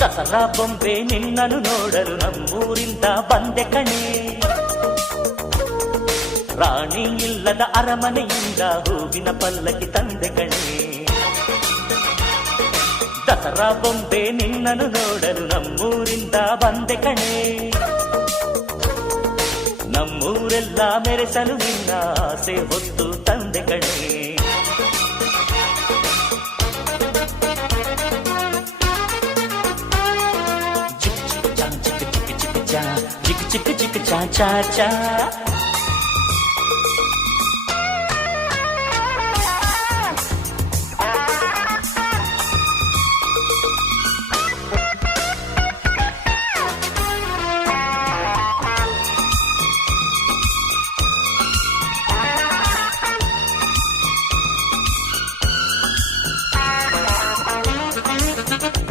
ದಸರಾ ಬೊಂಬೆ ನಿನ್ನನ್ನು ನೋಡಲು ನಮ್ಮೂರಿಂದ ಬಂದೆ ಕಣೆ. ರಾಣಿ ಇಲ್ಲದ ಅರಮನೆಯಿಂದ ಹೂವಿನ ಪಲ್ಲಕ್ಕಿ ತಂದೆ ಕಣೆ. ದಸರಾ ಬೊಂಬೆ ನಿನ್ನನ್ನು ನೋಡಲು ನಮ್ಮೂರಿಂದ ಬಂದೆ ಕಣೆ. ನಮ್ಮೂರೆಲ್ಲ ಮೆರೆಸಲು ನಿನ್ನ ಆಸೆ ಹೊತ್ತು ತಂದೆ ಕಣೆ. ಚಿಕ್ಕ ಚಿಕ್ಕ ಚಾ ಚಾ ಚಾ